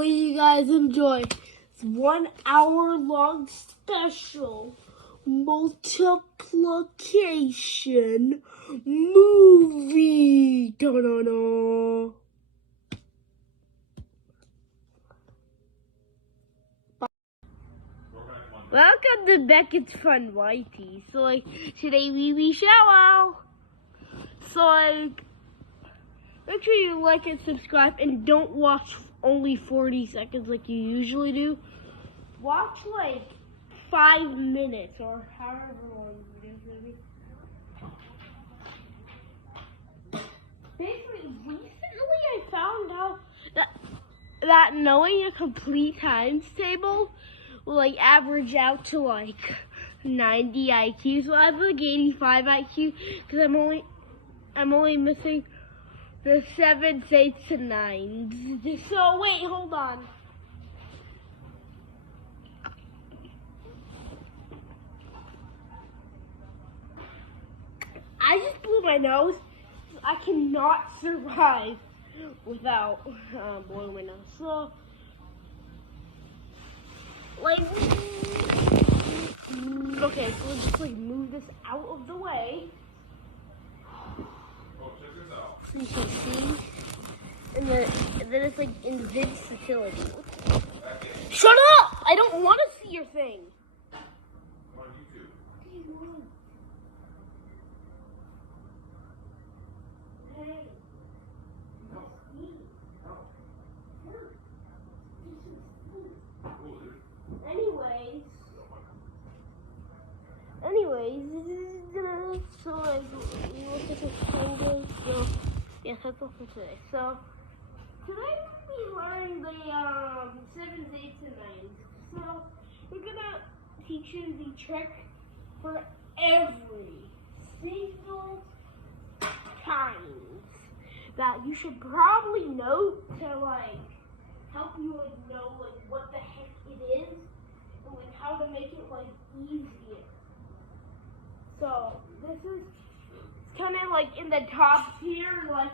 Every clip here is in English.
hopefully you guys enjoy this 1 hour long special multiplication movie. Da-da-da. Welcome to Beckett's Fun Whitey. So today we shout out. So make sure you like and subscribe and don't watch only 40 seconds like you usually do. Watch 5 minutes or however long it is maybe. Basically, recently I found out that knowing a complete times table will average out to 90 IQ. So I have 85 IQ because I'm only missing the 7s, 8s, and 9s. So wait, hold on. I just blew my nose. I cannot survive without blowing my nose. So okay, so let's just move this out of the way. So you can see. And then it's invincibility. Shut up! I don't want to see your thing. On YouTube. What do you want? Hey. No. Me. No. No. This is food. Cool, dude. Anyways, so we look at this kind of, so yes, that's all for today. So today we'll be learning the 7s, 8s, and 9s. So we're gonna teach you the trick for every single times that you should probably know to help you know what the heck it is and how to make it easier. So this is kind of in the top tier, like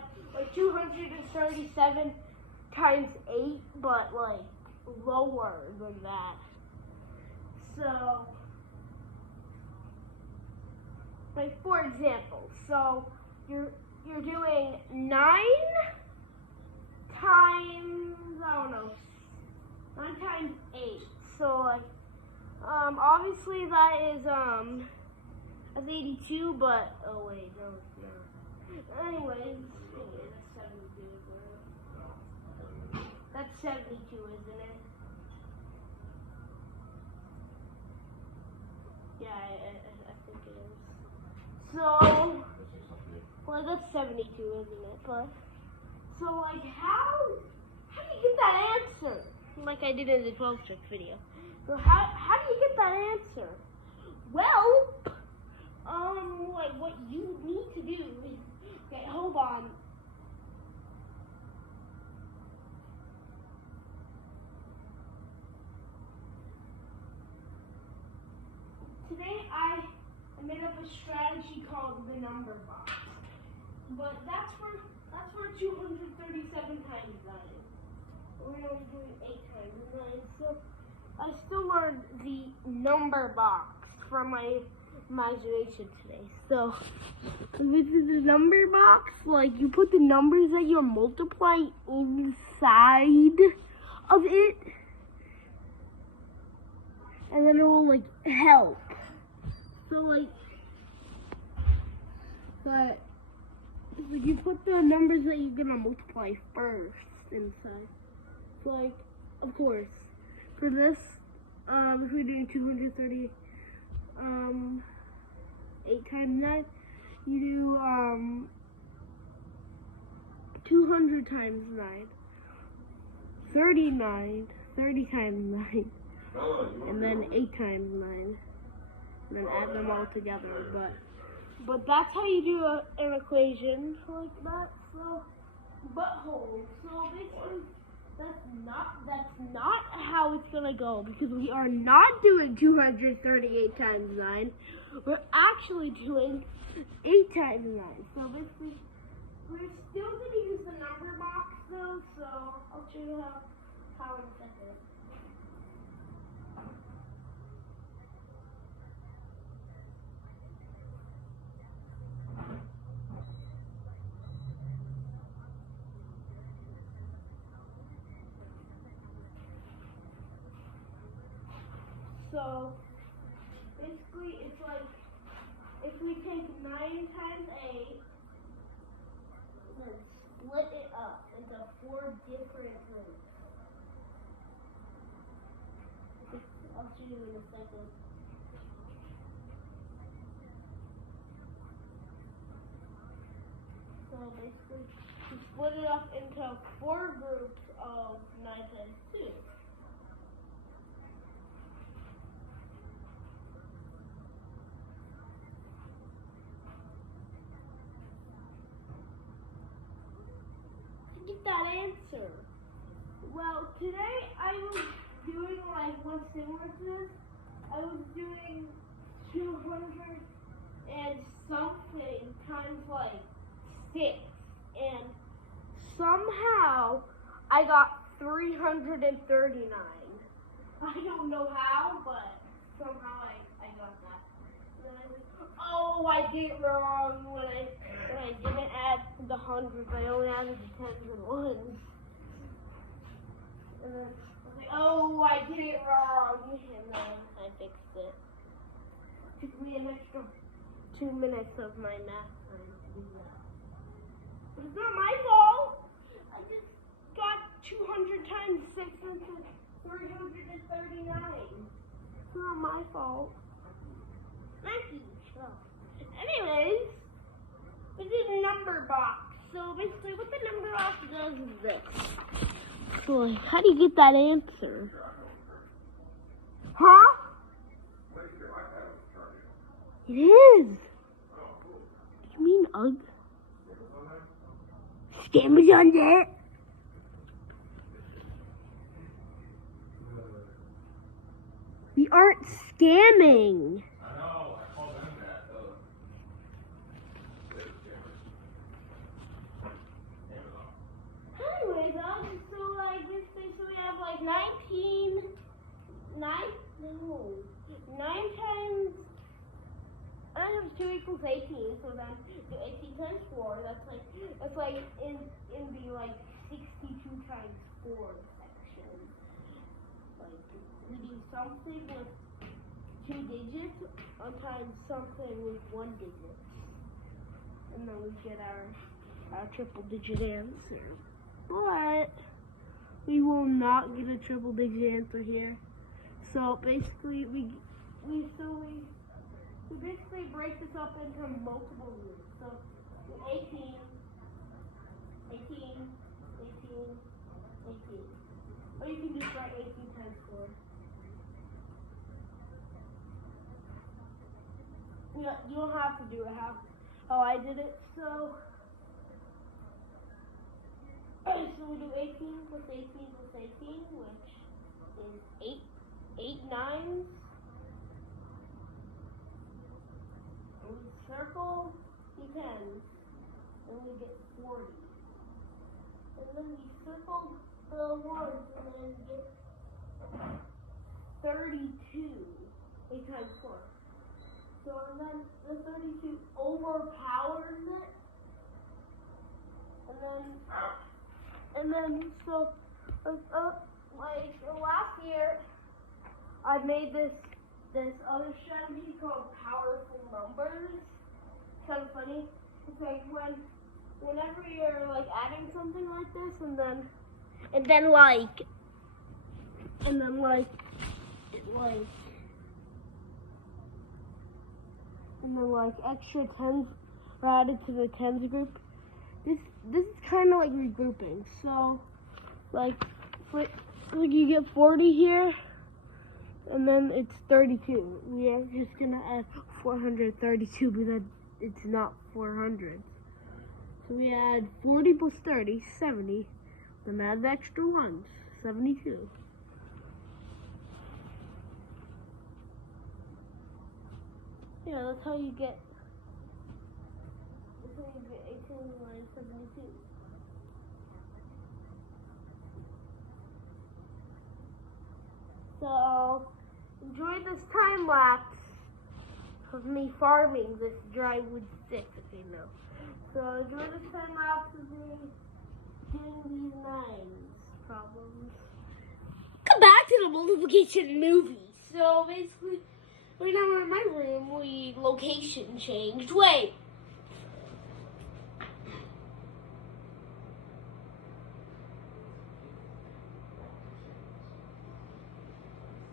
237 times 8, but lower than that. So for example, so you're doing 9 times, I don't know, 9 times 8. So obviously that is that's 82, but oh wait, no it's not. Anyways, that's 72, isn't it? That's 72, isn't it? Yeah, I think it is. So that's 72, isn't it? But so how do you get that answer? Like I did in the 12 trick video. So how do you get that answer? Well, what you need to do is, okay, hold on. Today I made up a strategy called the number box. But that's for 237 times 9. We're only doing 8 times 9. So I still learned the number box from my imagination today. So this is the number box. You put the numbers that you're multiplying inside of it, and then it will help. So but you put the numbers that you're gonna multiply first inside. So of course, for this, if we're doing 230, 8 times 9, you do 200 times 9, 39, 30 times 9, and then 8 times 9, and then add them all together. But that's how you do an equation like that. So butthole. So basically, that's not how it's gonna go, because we are not doing 238 times 9. We're actually doing 8 times 9. So basically, we're still gonna use the number box though. So I'll show you how in a second. So basically it's like if we take 9 times 8 and split it up into 4 different groups. I'll show you in a second. So basically we split it up into 4 groups of 9 times 2. Get that answer. Well, today I was doing like one similar to this. I was doing 200 and something times like 6, and somehow I got 339. I don't know how, but somehow I got that. And then I was like, oh, I did it wrong when I didn't add the hundreds. I only added the tens and ones. And then I was like, oh, I did it wrong. And then I fixed it. It took me an extra 2 minutes of my math time to do that. But it's not my fault. I just got 200 times 6 into 339. It's not my fault. Thank you. So, anyways, this is a number box. So basically what the number box does is this. So like, how do you get that answer? Huh? It is. You mean UGG? Scammers on that? We aren't scamming. I know, I called them that. Anyways, so like this thing, so we have like 9 times 2 equals 18, so then do 18 times 4, that's like in the like 62 times 4 section. Like we do something with 2 digits times something with 1 digit. And then we get our triple digit answer. But we will not get a triple digit answer here. So basically we basically break this up into multiple groups. So 18, 18, 18, 18. Or you can just write 18 times 4. You don't have to do it how I did it. So we do 18 plus 18 plus 18, which is 8 nines. And we circle the tens, and we get 40. And then we circle the ones, and then we get 32. 8 times 4. So and then the 32 overpowers it. And then so like last year I made this other strategy called powerful numbers. It's kind of funny. It's like whenever you're like adding something like this, and then extra tens are added to the tens group. This is kind of like regrouping. So like you get 40 here, and then it's 32. We are just gonna add 432 because it's not 400. So we add 40 plus 30, 70. Then add the extra ones, 72. Yeah, that's how you get 18 minus 72. So enjoy this time lapse of me farming this dry wood stick, if you know. So enjoy this time lapse of me doing these nines problems. Come back to the multiplication movie. So basically, right now we're in my room. We location changed. Wait.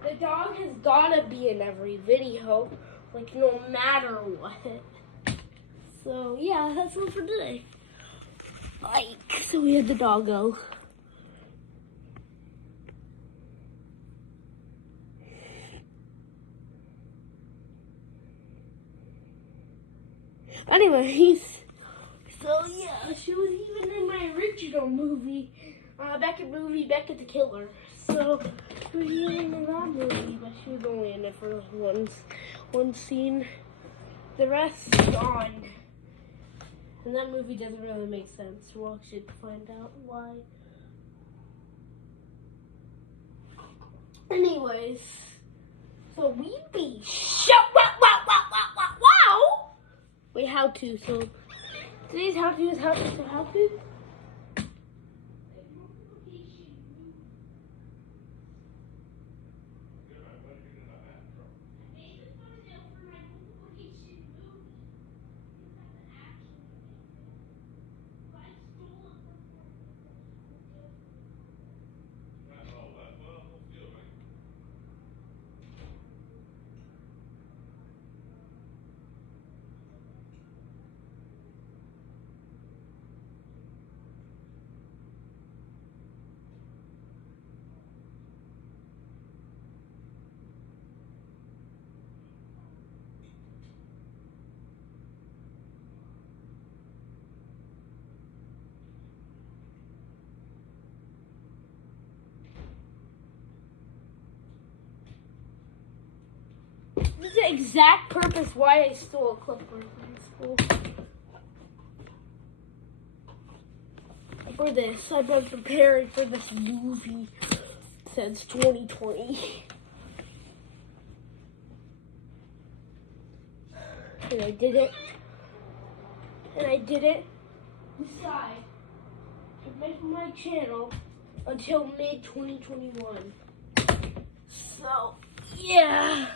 The dog has gotta be in every video, like no matter what. So yeah, that's all for today. So we had the doggo. Anyways, so yeah, she was even in my original movie, Beckett the Killer. So she was even in that movie, but she was only in it for one scene. The rest gone. And that movie doesn't really make sense. Watch it to find out why. Anyways, so we be wow. Wait, how to? So today's how to is how to. This is the exact purpose why I stole a clipboard from school. For this, I've been preparing for this movie since 2020. And I did it. And I didn't decide to make my channel until mid-2021. So, yeah.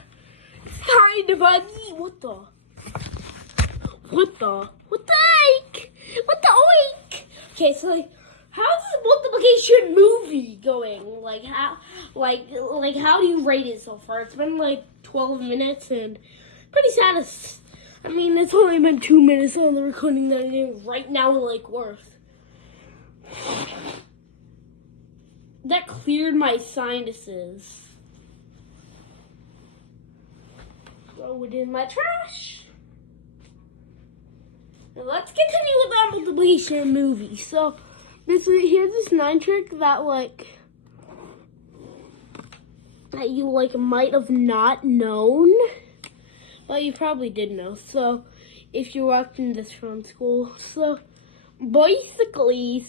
It's kind of ugly. What the heck? What the oink? Okay, so like, how's this multiplication movie going? Like how do you rate it so far? It's been like 12 minutes and pretty satisfying. I mean, it's only been 2 minutes on the recording that I'm doing right now in Lake Worth. That cleared my sinuses. Throw it in my trash. Now let's continue with our multiplication movie. So, here's this 9 trick that you might have not known. Well, you probably did know. So, if you're watching this from school. So, basically,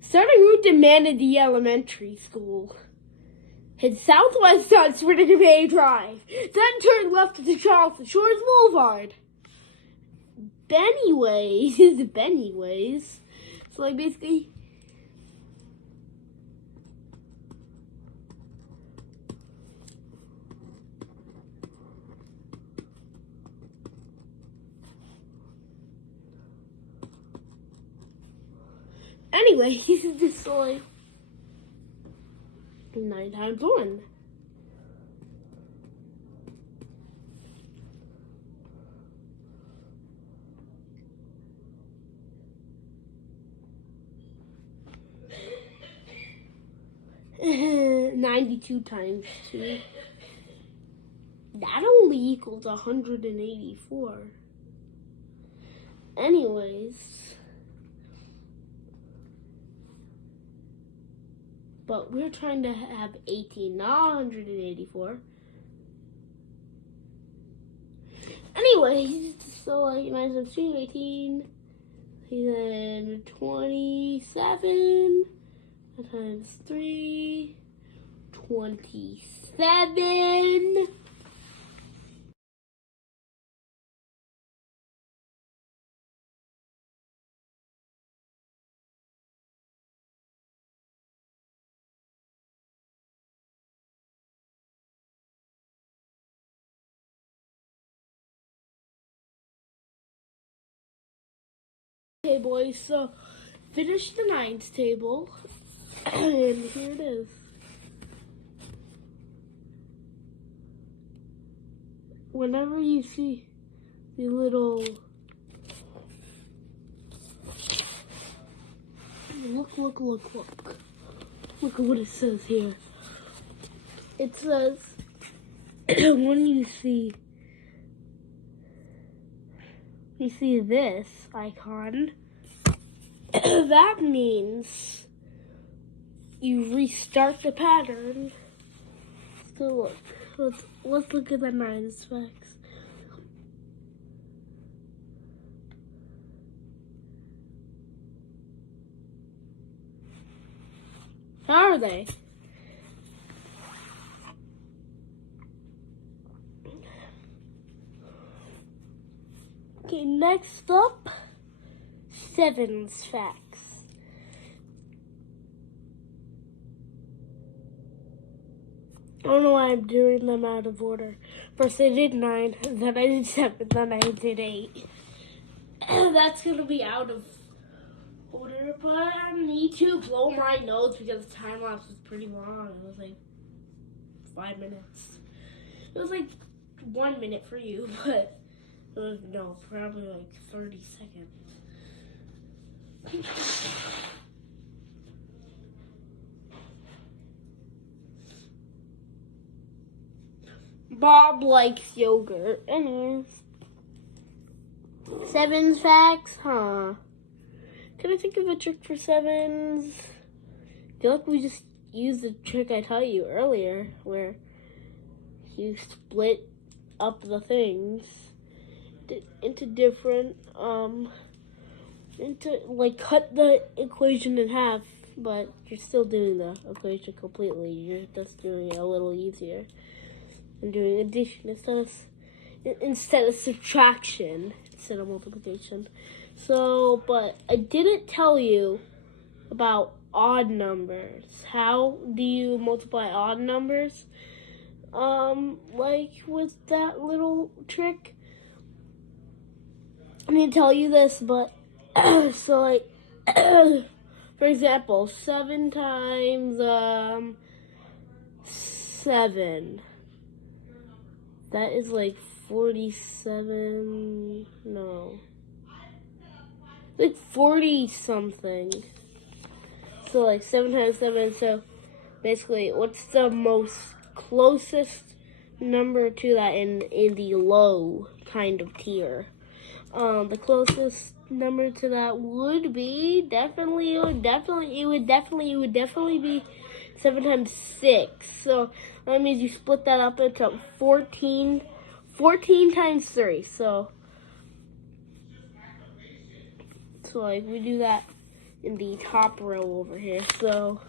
starting route to Manatee Elementary School. Head southwest on Swinnerton Bay Drive. Then turn left to the Charleston Shores Boulevard. Bennyways. So, like, basically... Anyway, this is just like 9 times 1. $92 times 2. That only equals 184. Anyways. But we're trying to have 18, not 184. Anyways, so like minus 2, 18, then 27 times 3, 27. Okay, boys, so finish the nines table, and here it is. Whenever you see the little look at what it says here. It says when you see this icon, that means you restart the pattern. So look, let's look at the nines facts. How are they? Okay, next up, sevens facts. I don't know why I'm doing them out of order. First I did 9, then I did 7, then I did 8. That's gonna be out of order, but I need to blow my nose because the time lapse was pretty long. It was like 5 minutes. It was like 1 minute for you, but it was probably like 30 seconds. Bob likes yogurt. Anyways. Sevens facts, huh? Can I think of a trick for sevens? I feel like we just used the trick I taught you earlier, where you split up the things into different, cut the equation in half, but you're still doing the equation completely. You're just doing it a little easier. And doing addition instead of subtraction, instead of multiplication. So, but I didn't tell you about odd numbers. How do you multiply odd numbers? Like with that little trick. I didn't tell you this, but so like, for example, 7 times 7. That is like 47, no. Like 40 something. So like 7 times 7, so basically what's the most closest number to that in the low kind of tier? The closest number to that would be definitely be 7 times 6. So that means you split that up into 14 times 3. So like we do that in the top row over here. So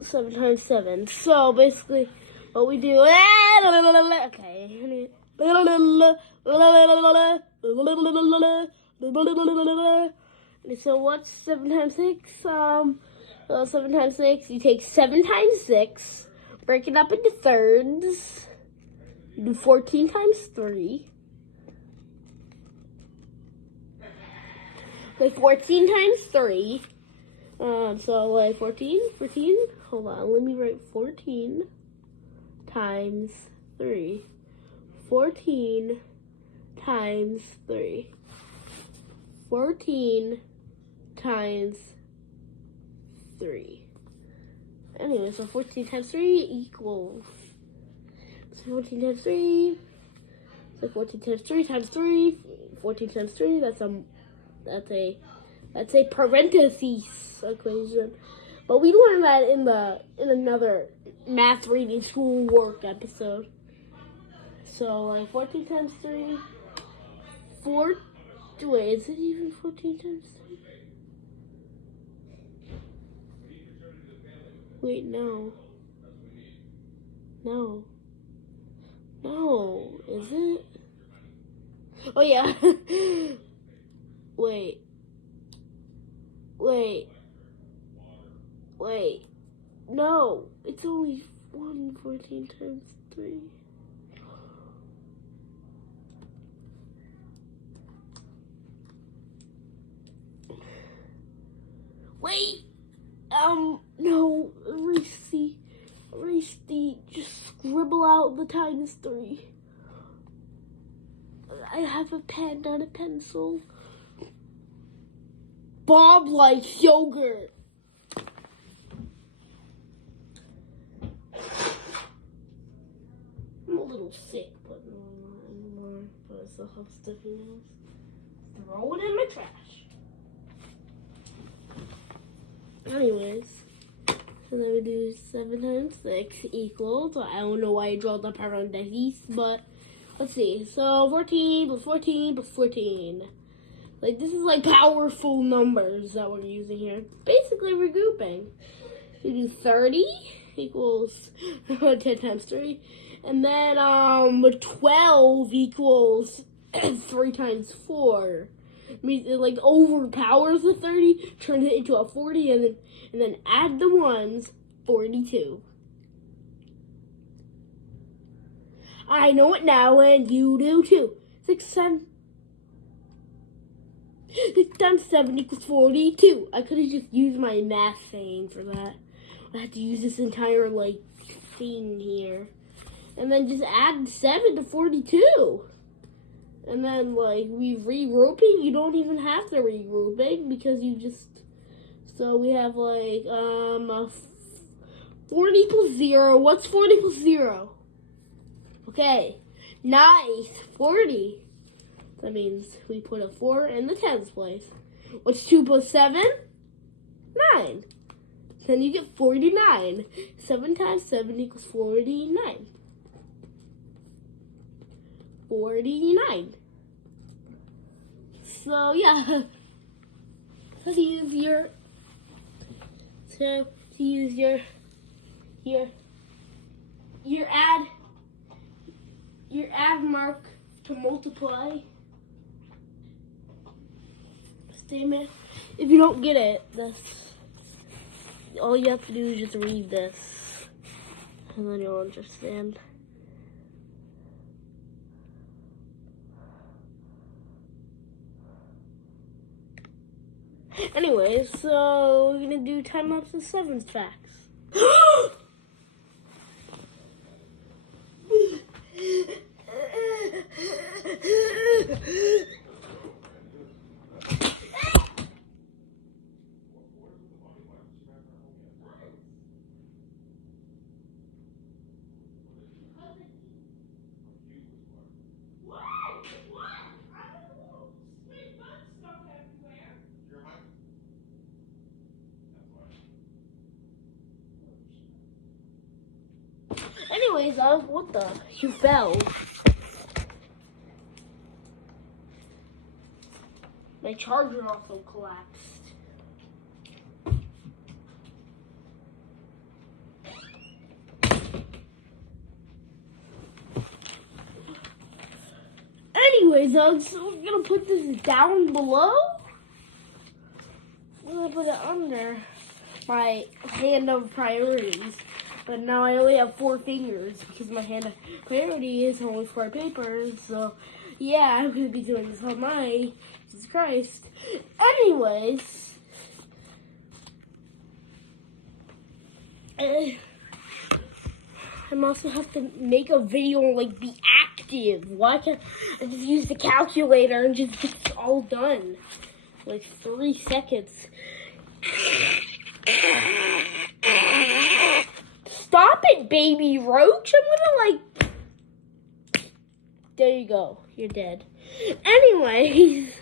7 times 7. So basically what we do, okay. So what's 7 times 6? 7 times 6, you take 7 times 6, break it up into thirds, you do 14 times 3. Like 14 times 3. So like 14, hold on, let me write 14 times 3. 14 times 3. 14 times 3. Anyway, so 14 times 3 equals, so 14 times 3, so 14 times 3 times 3, 14 times 3, that's a parentheses equation. But we learned that in another math reading school work episode. So like 14 times 3, wait, is it even 14 times 3? Wait, no. No. No. Is it? Oh, yeah. Wait. Wait. Wait. No. It's only 114 times 3. Wait. No. Erase the, just scribble out the times 3. I have a pen, not a pencil. Bob likes yogurt. I'm a little sick, but not anymore. But I still have stuffy nose. Throw it in my trash. Anyways, so then we do 7 times 6 equals. I don't know why I draw the parentheses, but let's see. So 14 plus 14 plus 14. Like, this is like powerful numbers that we're using here. Basically regrouping. We do 30 equals 10 times 3. And then 12 equals 3 times 4. Means it like overpowers the 30, turns it into a 40, and then add the ones, 42. I know it now, and you do too. 6 times 7 equals 42. I could have just used my math thing for that. I had to use this entire like thing here, and then just add 7 to 42. And then, like, regrouping, you don't even have to regrouping because you just, so we have, like, 40 equals 0. What's 40 equals 0? Okay, nice, 40. That means we put a 4 in the tens place. What's 2 plus 7? 9. Then you get 49. 7 times 7 equals 49. 49. So yeah, to use your add mark to multiply statement. If you don't get it, all you have to do is just read this, and then you'll understand. Anyways, so we're gonna do time-lapse of 7 facts. Anyways, what the? You fell. My charger also collapsed. Anyways, so we're gonna put this down below. I'm gonna put it under my hand of priorities. But now I only have 4 fingers because my hand of priority is only 4 papers. So, yeah, I'm going to be doing this on my Jesus Christ. Anyways, I also have to make a video and, like, be active. Why can't I just use the calculator and just get it all done? Like, 3 seconds. Stop it, baby roach. I'm gonna, like, there you go. You're dead. Anyways,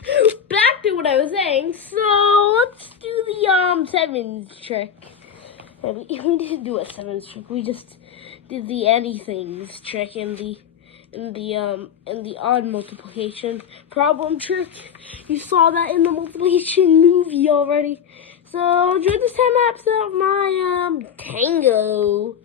back to what I was saying. So, let's do the, sevens trick. We didn't do a sevens trick. We just did the anythings trick in the in the odd multiplication problem trick. You saw that in the multiplication movie already. So enjoy this time lapse of my tango.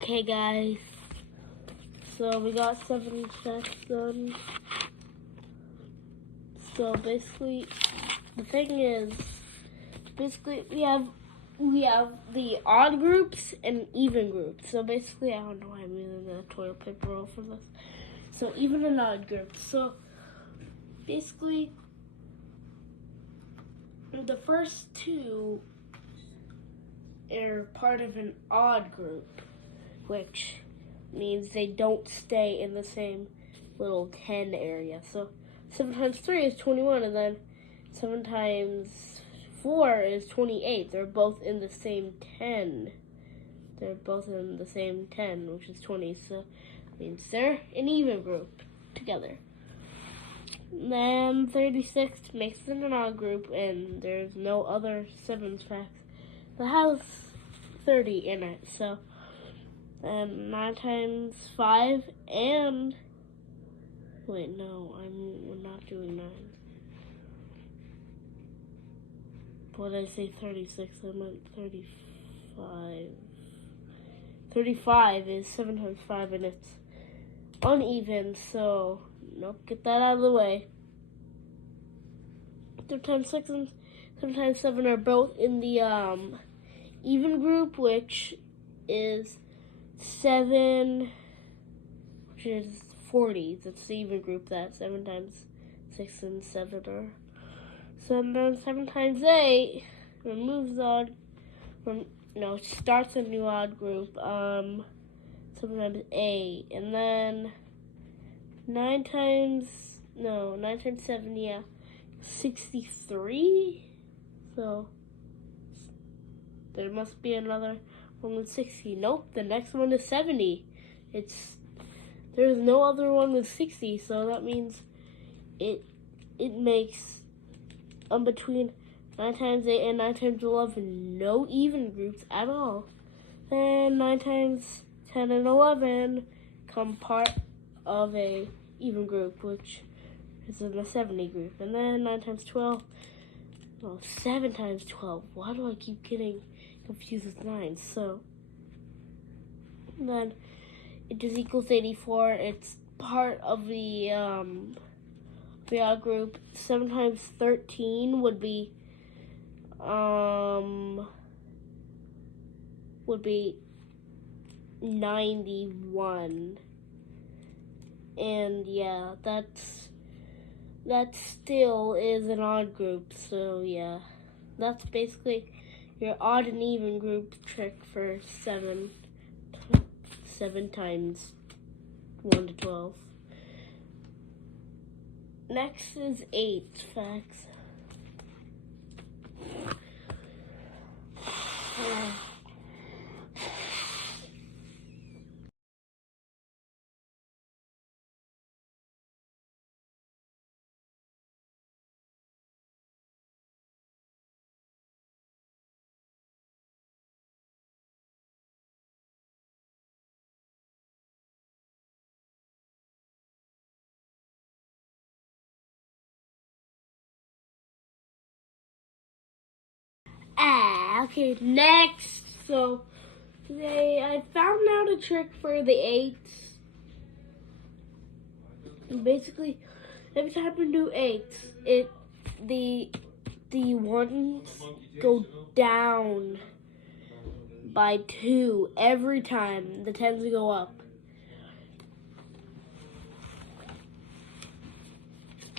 Okay, guys. So we got 7 checks done. So basically, the thing is, basically we have the odd groups and even groups. So basically, I don't know why I'm using the toilet paper roll for this. So even and odd groups. So basically, the first two are part of an odd group, which means they don't stay in the same little 10 area. So 7 times 3 is 21, and then 7 times 4 is 28. They're both in the same 10. They're both in the same 10, which is 20. So it means they're an even group together. And then 36 makes it an odd group, and there's no other 7 tracks that has 30 in it. So 9 times 5 and wait, no, we're not doing 9. What did I say? 36. I meant 35. 35 is 7 times 5, and it's uneven. So nope, get that out of the way. 3 times 6 and 7 times 7 are both in the even group, which is 7, which is 40. That's the even group. That 7 times 6 and 7 are. So then 7 times 8 removes odd. Starts a new odd group. 7 times 8, and then 9 times 7. Yeah, 63. So there must be another one with 60. Nope, the next one is 70. There's no other one with 60, so that means it makes between 9 times 8 and 9 times 11 no even groups at all. Then 9 times 10 and 11 come part of a even group, which is in the 70 group. And then 9 times 12, 7 times 12. Why do I keep getting confused with 9? So then it just equals 84. It's part of the odd group. 7 times 13 would be 91. And yeah, that still is an odd group. So yeah, that's basically your odd and even group trick for 7 times 1 to 12. Next is 8 facts. Okay, next. So today I found out a trick for the 8s. Basically, every time we do 8s, the ones go down by 2 every time. The 10s go up.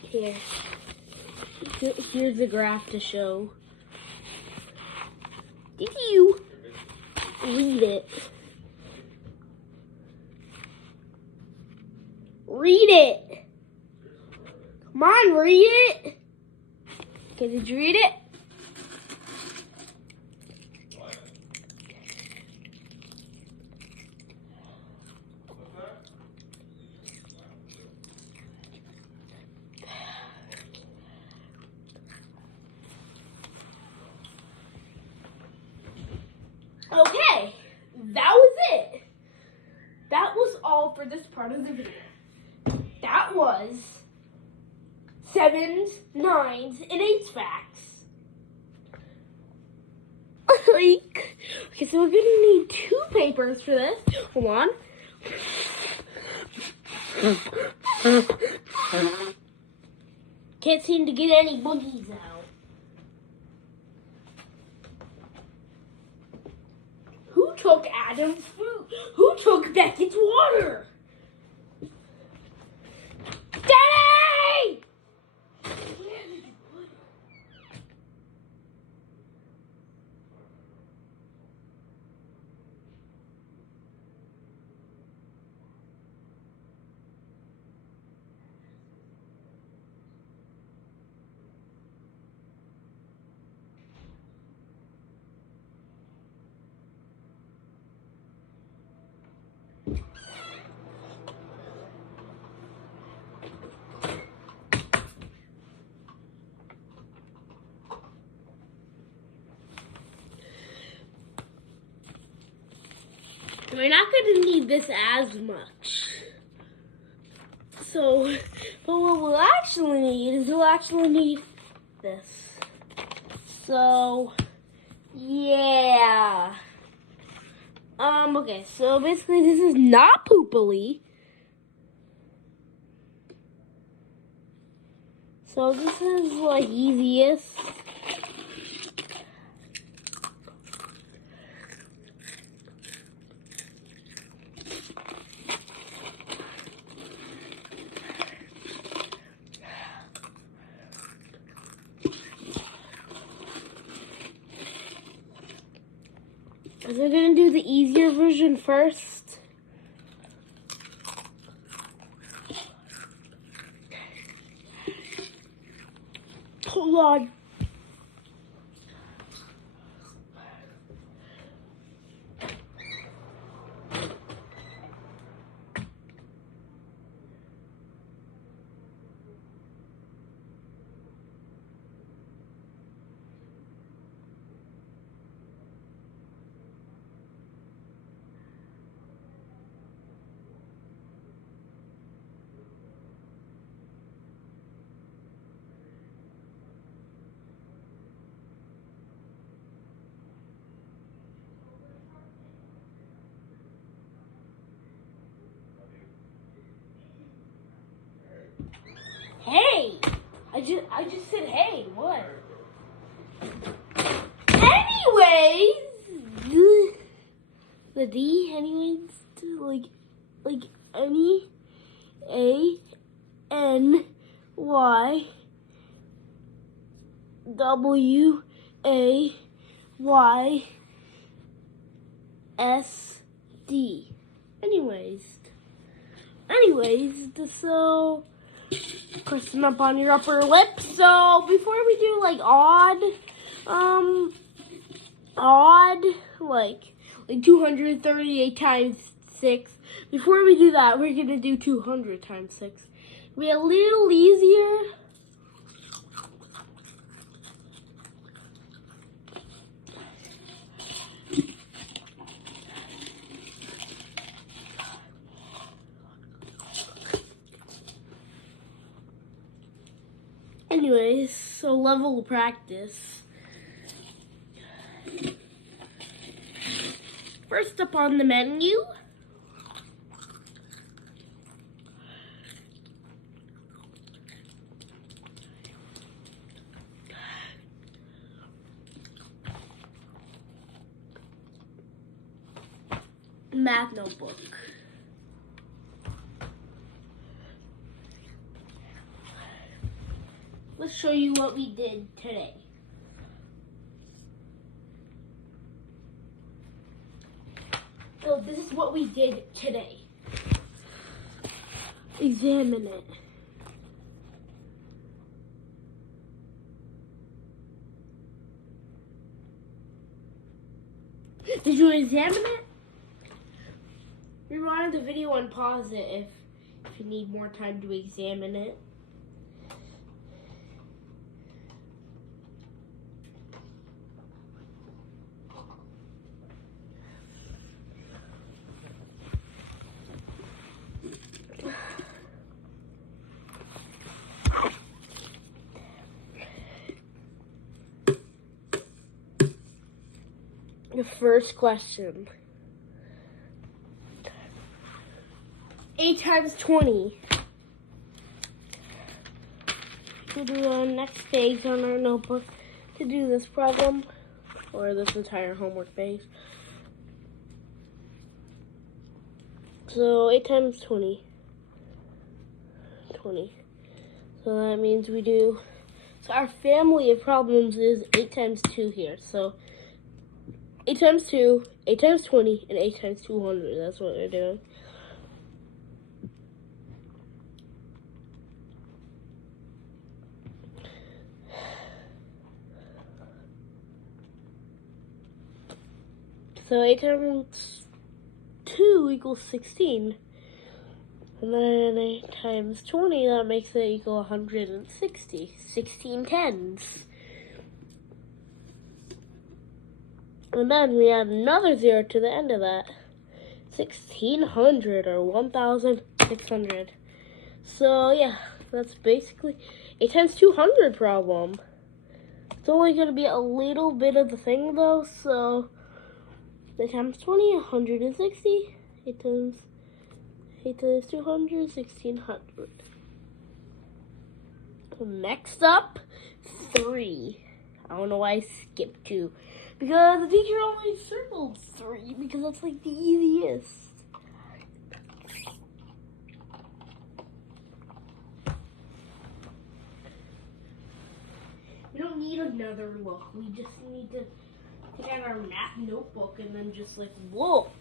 Here's the graph to show. Did you read it? Read it. Come on, read it. Okay, did you read it? Okay, that was it. That was all for this part of the video. That was 7s, 9s, and 8s facts. Okay, so we're gonna need 2 papers for this. Hold on. Can't seem to get any boogies out. Who took Adam's food? Who took Beckett's water? Daddy! We're not going to need this as much. So, but what we'll actually need is we'll actually need this. So, yeah. Okay, so basically this is not poopily. So this is like easiest. So we're gonna do the easier version first. Hold on. Hey! I just said hey, what? Anyways, the D, anyways, like any A N Y W A Y S D. Anyways, so pressing up on your upper lip. So before we do like odd, like 238 times 6. Before we do that, we're gonna do 200 times 6. It'll be a little easier. Anyways, so level practice. First up on the menu, math notebook. Let's show you what we did today. So this is what we did today. examine it. Did you examine it? Rewind the video and pause it if you need more time to examine it. The first question. 8 times 20. We'll do our next page on our notebook to do this problem, or this entire homework page. So 8 times 20. 20. So that means we do, so our family of problems is 8 times 2 here. So 8 times 2, 8 times 20, and 8 times 200. That's what we're doing. So 8 times 2 equals 16. And then 8 times 20, that makes it equal 160. 16 tens. And then we add another 0 to the end of that. 1,600 or 1,600. So yeah, that's basically 8 times 200 problem. It's only going to be a little bit of the thing though, so 8 times 20, 160. 8 times 200, 1,600. Next up, 3. I don't know why I skipped 2. Because the teacher only circled 3 because that's like the easiest. We don't need another look. We just need to take out our math notebook and then just like look.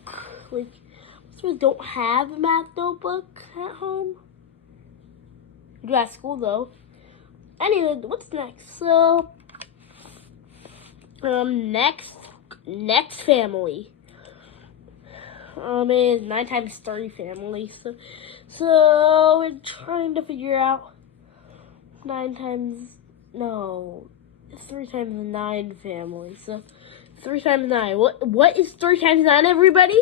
Like, so we don't have a math notebook at home. We do at school though. Anyway, what's next? So next family is 9 times 30 family. So we're trying to figure out 3 times 9 family. So 3 times 9. What is 3 times 9, everybody?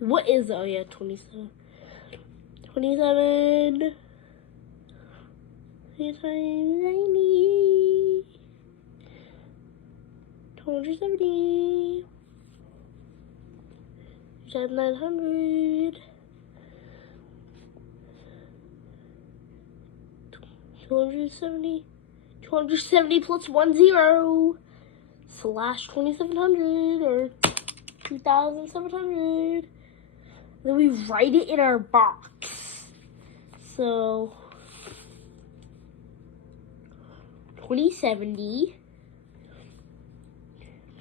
What is, oh yeah, 27. 27. 3 times 90. 270. 3 times 900. 270. 270 plus 1 0. Slash 2,700 or 2,700. Then we write it in our box. So 2070,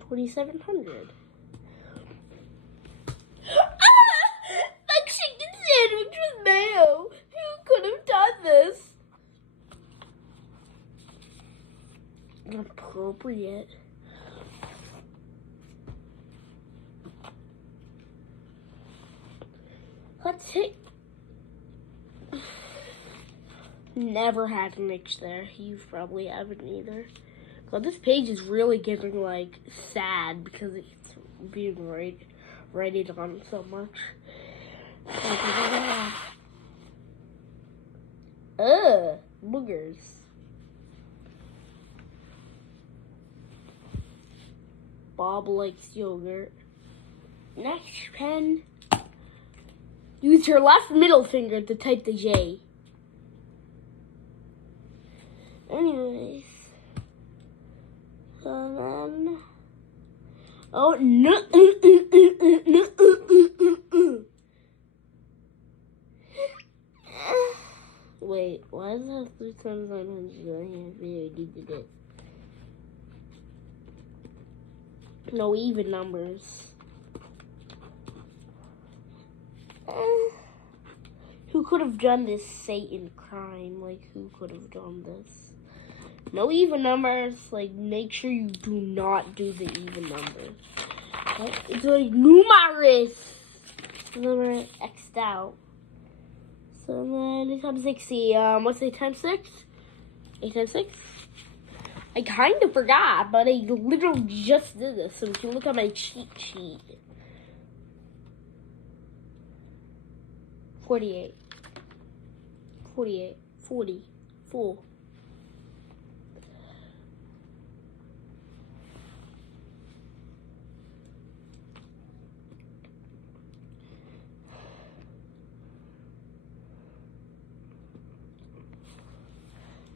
2,700. A chicken sandwich with mayo. Who could have done this? Inappropriate. Let's hit. Never had an itch there. You probably haven't either. So this page is really getting like sad because it's being rated on so much. Boogers. Bob likes yogurt. Next pen. Use your left middle finger to type the J. Anyways. Oh no. Wait, why is that 3 times 900 going here? Did it. No even numbers. Who could have done this Satan crime? Like, who could have done this? No even numbers. Like, make sure you do not do the even numbers. It's like numerous. Number X'd out. So then 8 times 60. What's 8 times 6? 8 times 6? I kind of forgot, but I literally just did this. So you can look at my cheat sheet. 48. 48. 40. 4.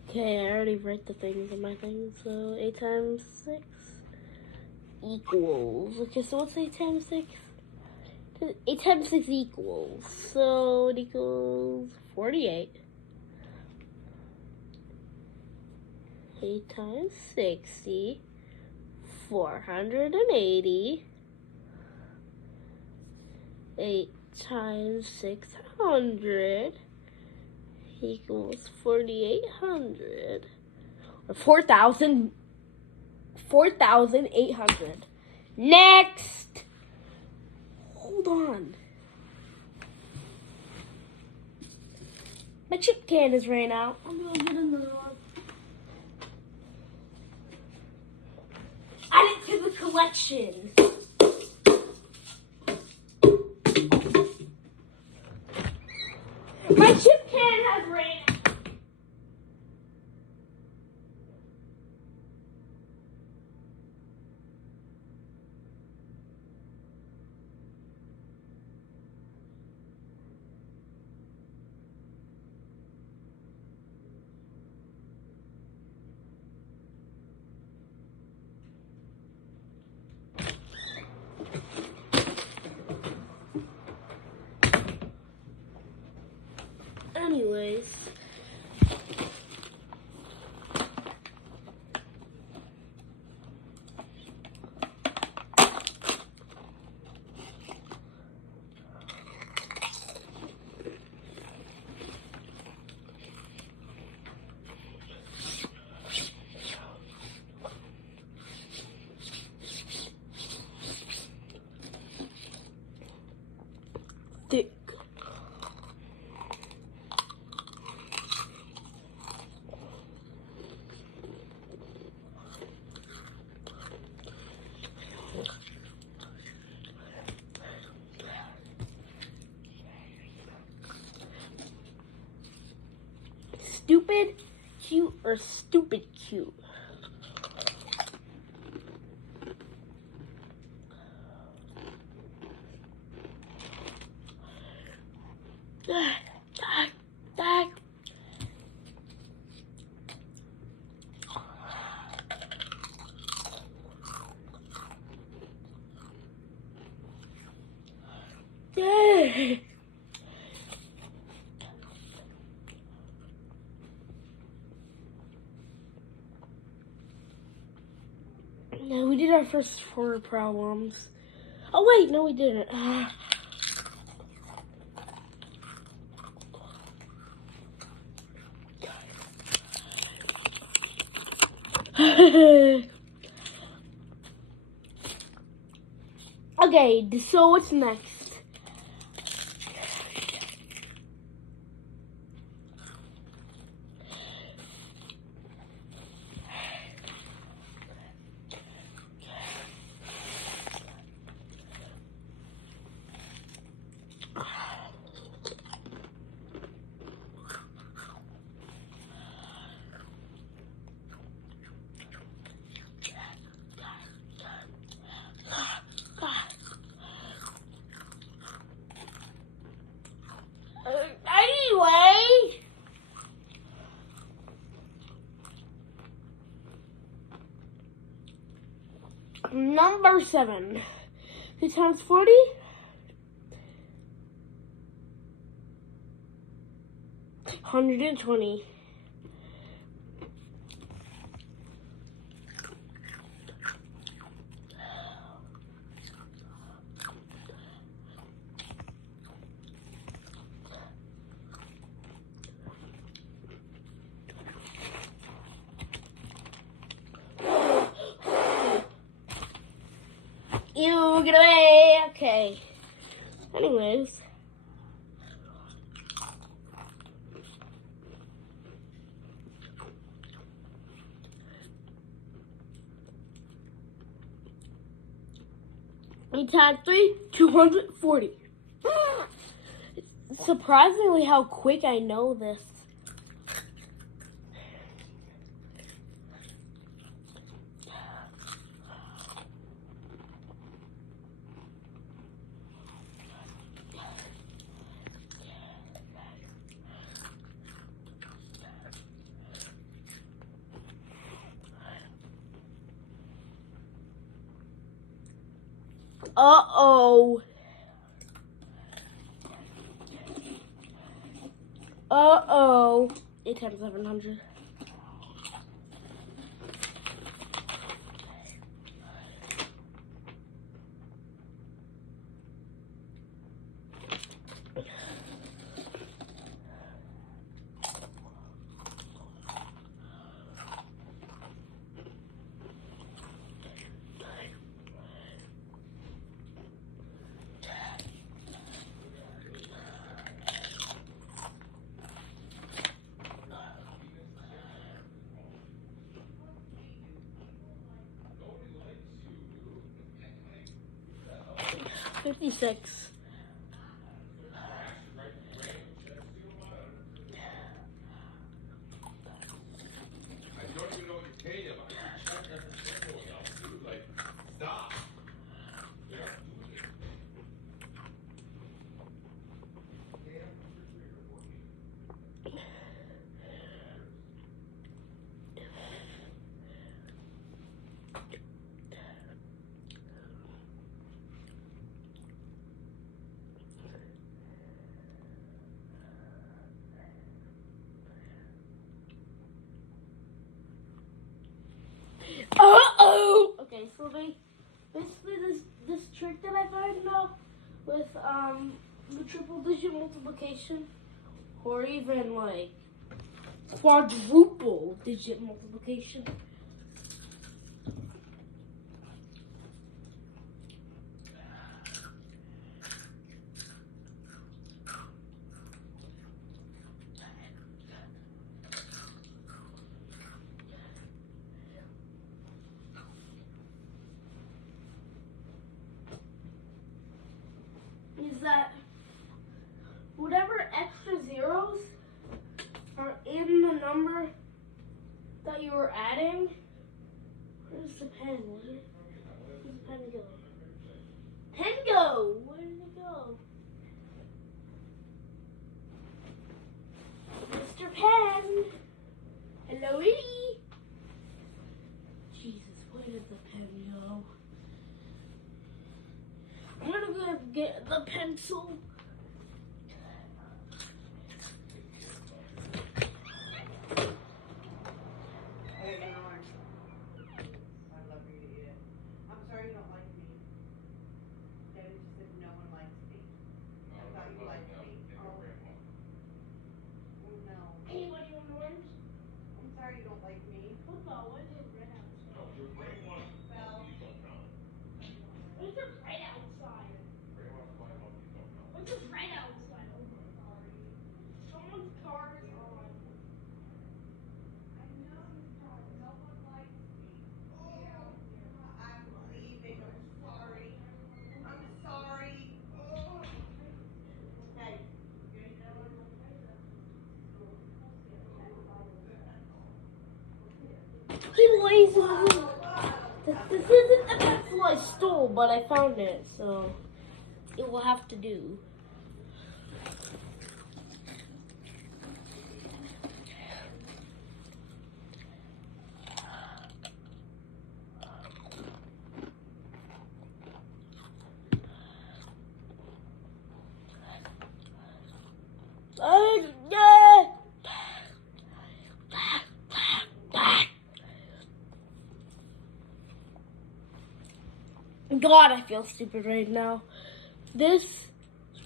Okay, I already write the things in my thing. So 8 times 6 equals. Okay, so what's 8 times 6? 8 times 6 equals. So it equals 48. 8 times 60. 480. 8 times 600 equals 4,800 or 4,800. Next. Hold on. My chip can is ran out. I'm gonna get another one. Add it to the collection. My chip can has ran out. Anyways. Thick. Stupid, cute, or stupid cute? No, we did our first 4 problems. Oh wait, no we didn't. Okay, so what's next? Anyway, number 7. 2 times 40? 120. Okay. Anyways. We tied 240. Surprisingly how quick I know this. Uh-oh. Uh-oh. 8 times 700. $56. I don't even know what you paid him. I should check every check going out, dude. Like, stop. They're not doing it. Uh-oh. Okay, so basically this trick that I found out with the triple digit multiplication, or even like quadruple digit multiplication. Is that whatever extra zeros are in the number that you were adding? Where's the pen? Where's the pen go? Pen go! Where did it go? Mr. Pen! Hello, Edie! Jesus, where did the pen go? I'm gonna go get the pencil. Anybody want orange? I'm sorry you don't like me. Football, what is it red outside? No, your gray one, monkeys don't count. What is it red outside? Gray one's flying monkeys don't count. What's this red outside? Oh my god. Someone's car is on. I know no one likes me. I'm leaving. I'm sorry. I'm sorry. Okay. Hey boys, this isn't the pencil I stole, but I found it, so it will have to do. God, I feel stupid right now. This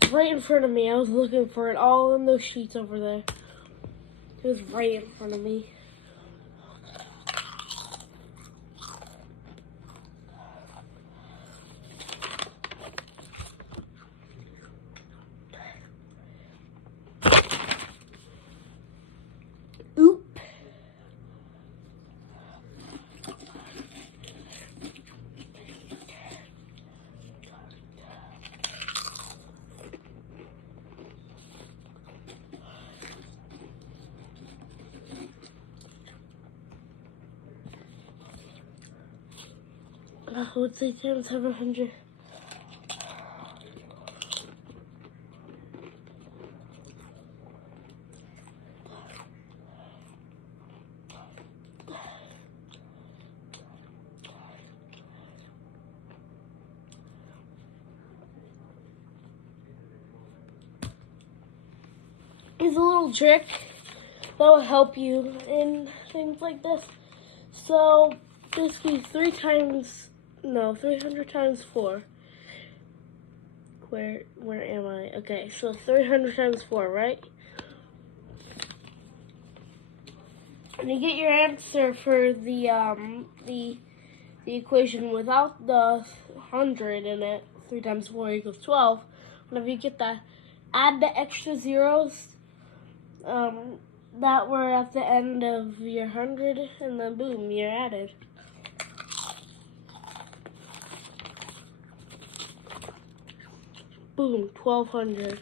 is right in front of me. I was looking for it all in those sheets over there. It was right in front of me. Let's say times 700. It's a little trick that will help you in things like this. So this be 300 times 4. Where am I? Okay, so 300 times 4, right? And you get your answer for the equation without the 100 in it. 3 times 4 equals 12. Whenever you get that, add the extra zeros that were at the end of your 100, and then boom, you're added. Boom, 1200.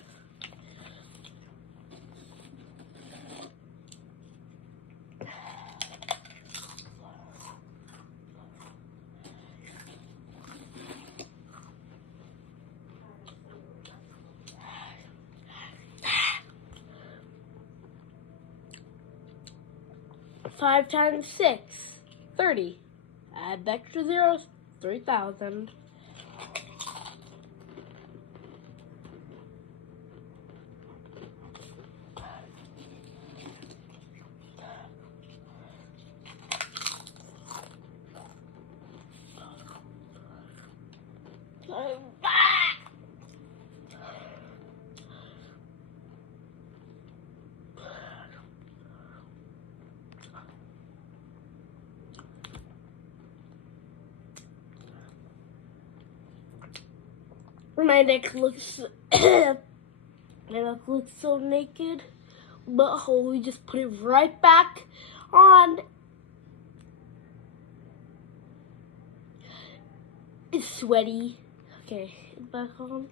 Five times 6, 30. Add the extra zeros, 3,000. My neck looks so naked, but we just put it right back on. It's sweaty. Okay, back on.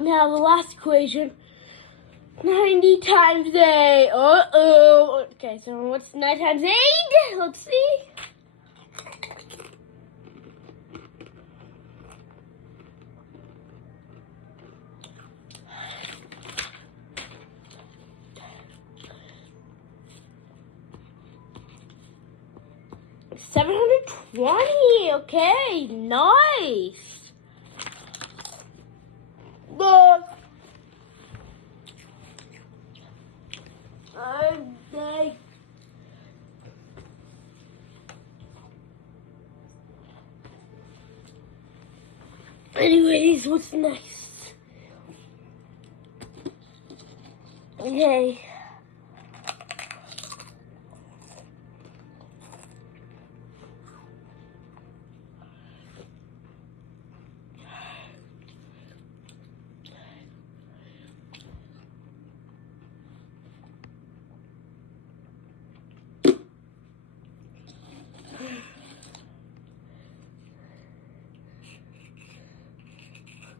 Now the last equation, 90 times 8. Uh-oh. Okay, so what's 9 times 8? Let's see. $720. Okay, nice. Look. Anyways, what's next? Okay.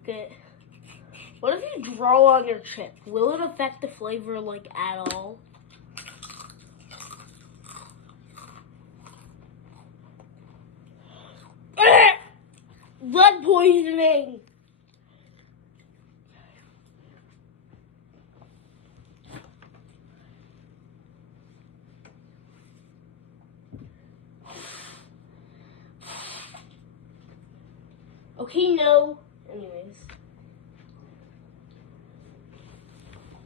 Okay. What if you draw on your chip? Will it affect the flavor, like, at all? Blood poisoning! Okay, no. Anyways.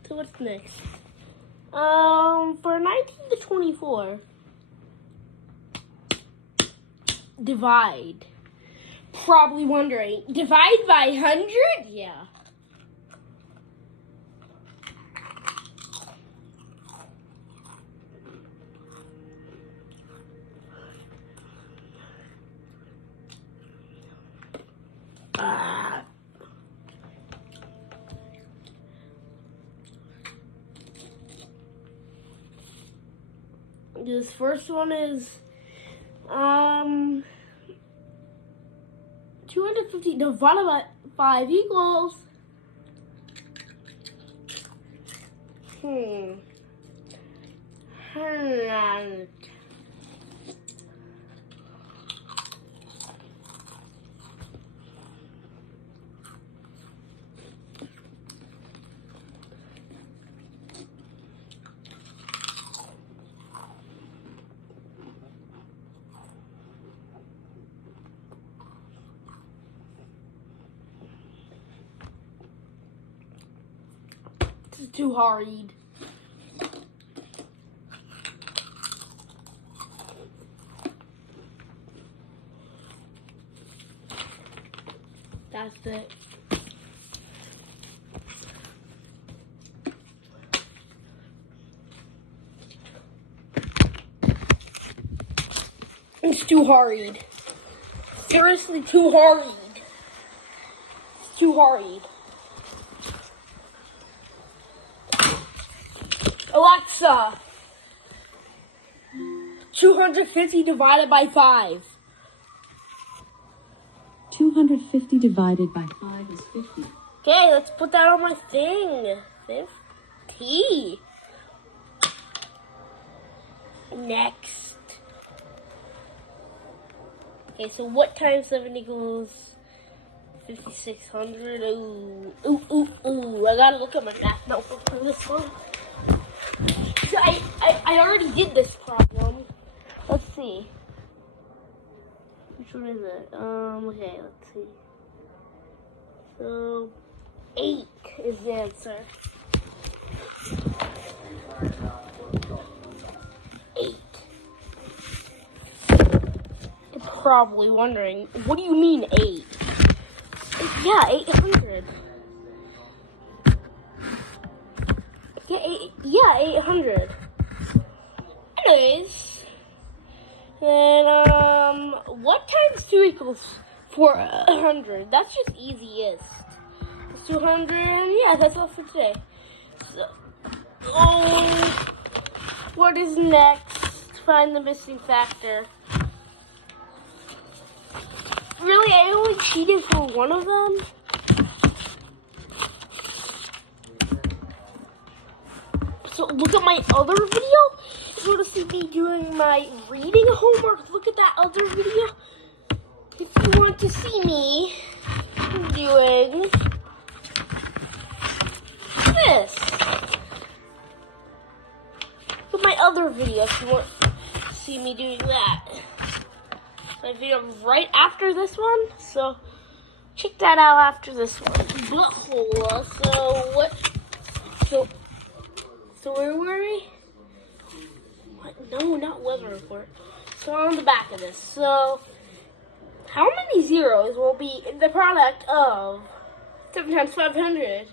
So what's next? For 19 to 24, divide. Probably wondering, divide by 100? Yeah. This first one is 250 divided by 5 equals This is too hard. That's it. It's too hard. Seriously, too hard. It's too hard. Alexa, 250 divided by 5. 250 divided by 5 is 50. Okay, let's put that on my thing. 50. Next. Okay, so what times 7 equals 5,600? Ooh. I gotta look at my math notebook for this one. So I already did this problem. Let's see. Which one is it? Okay, let's see. So, 8 is the answer. 8. You're probably wondering, what do you mean 8? Yeah, 800. Yeah, 800. Anyways, then, what times 2 equals 400? That's just easiest. It's 200, yeah, that's all for today. So, what is next? Find the missing factor. Really, I only cheated for one of them? So look at my other video. If you want to see me doing my reading homework, look at that other video. If you want to see me doing this, look at my other video if you want to see me doing that. My video right after this one, so check that out after this one. Butthole. So where were we? What? No, not weather report. So on the back of this. So how many zeros will be in the product of 7 times 500?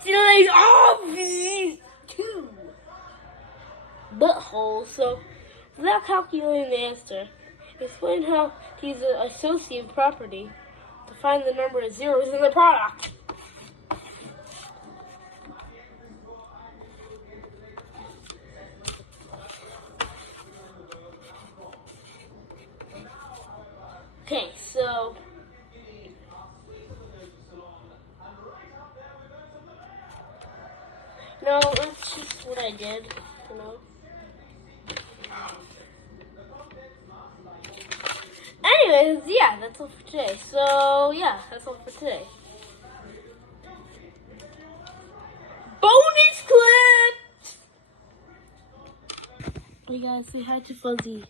Today's obvious 2. Butthole. So without calculating the answer, explain how to use an associative property to find the number of zeros in the product. Okay, so no, that's just what I did, you know. Anyways, yeah, that's all for today. So, yeah, that's all for today. Bonus clip! You guys say hi to Fuzzy.